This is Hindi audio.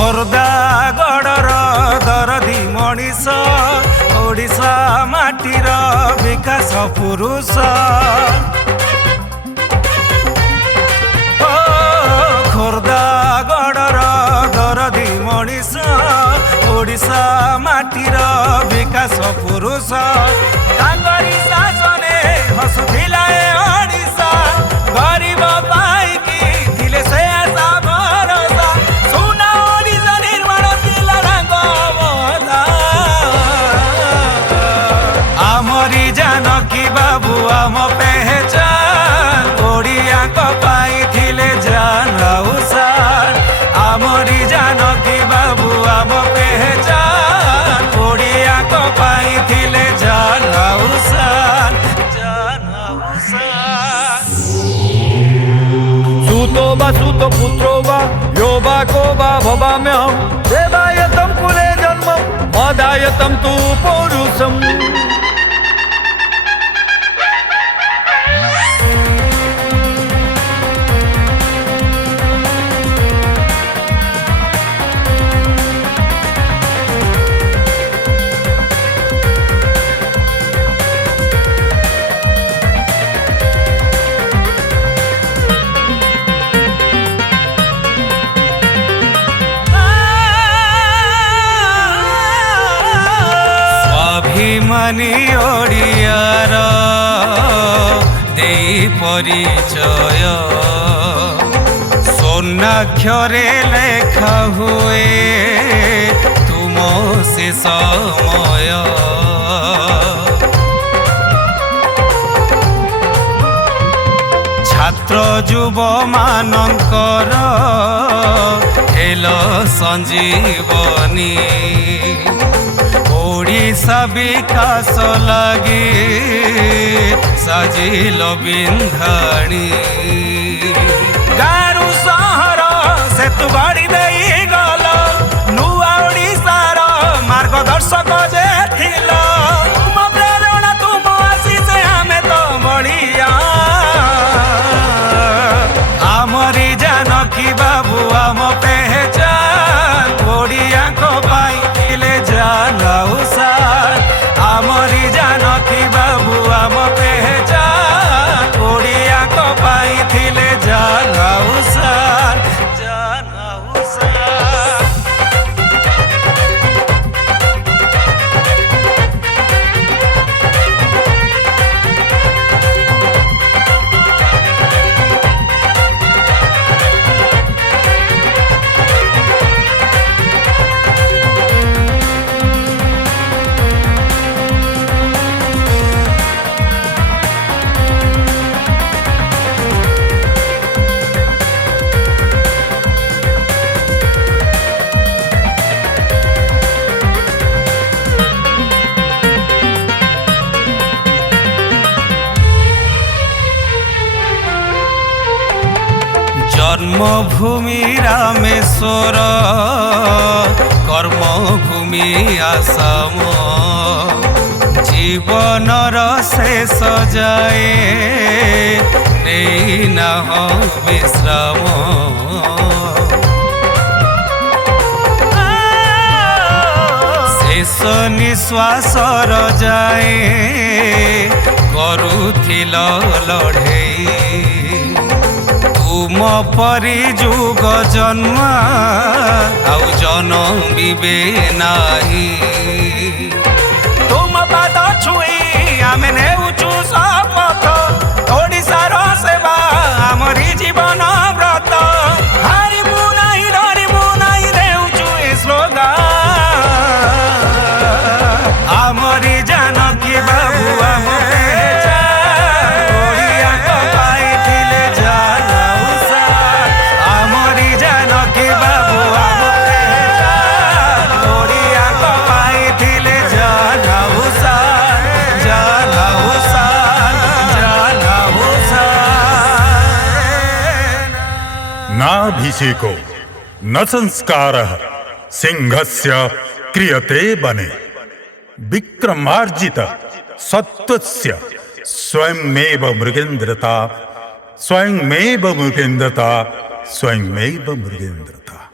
ଖୋର୍ଦ୍ଧା ଗଡ଼ର ଦରଦୀ ମଣିଷ ଓଡ଼ିଶା ମାଟିର ବିକାଶ ପୁରୁଷ ଖୋର୍ଦ୍ଧା ଗଡ଼ର ଦରଦୀ ମଣିଷ ଓଡ଼ିଶା ମାଟିର ବିକାଶ ପୁରୁଷ ତାଙ୍କରି ଶାସନେ ହସୁଥିଲା ଏ ଓଡ଼ିଶା ଗରିବ ପାଇକି ଥିଲେ ସେ ଆଶା ଭରସା ସୁନା ଓଡ଼ିଶା ନିର୍ମାଣ ଥିଲା ତାଙ୍କ ଅବଦାନ ଆମରି ଜାନକୀ ବାବୁ ଆମ ପେହଚାନ ଓଡ଼ିଆଙ୍କ ପାଇଁ ଥିଲେ ଜାନ ଆଉ ସାନ ଆମରି ଜାନକୀ ବାବୁ ଆମ ପେହଚାନ ଓଡ଼ିଆଙ୍କ ପାଇଁ ଥିଲେ ଜାନ ଆଉ ସାନ ଜାନ ଆଉ ସାନ सूतो वा सूतो पुत्रो वा यो वा को वा भवाम्यहं देवायतं कुले जन्म मदायतं तु पौरुषम् स्वाभिमानी ओडियार देई परिचय स्वर्णाक्षरे लेखा हुए तुम से समय छात्र युव मानकर हेल संजीवनी ओडिशा विकास लगी साजिल बिंधाणी गारू सहर सेतु गढ़ी दे गल नुआ ओडिशार मार्गदर्शक जे थिल तुम प्रेरणा तुम आशीष आमे तो बढ़िया आमरी जानकी बाबू आम पहचान ओडिया को पाई थिले जान आमरी जानकी बाबू आम पहचान ओडिया को पाई थिले जान औसान जान औसान जन्मभूमि रामेश्वर कर्मभूमि आसाम जीवनर शेष जाए नहीं नाह विश्राम शेष निश्वासर जाए करुथिल लढ़ेई तुम परी जुग जन्म आउ जनमिबे नाही तुम पाद छुई आमे नेउचु शपथ ओडिशार सेवा आमरी जीवन व्रत हारिबु नाही डरिबु नाही देउचु ए स्लोगान आमरी जानकी बाबू आम नाभिषेको न संस्कारः सिंहस्य क्रियते बने विक्रमार्जित सत्वस्य स्वयमेव मृगेन्द्रता स्वयमेव मृगेन्द्रता स्वयमेव मृगेन्द्रता।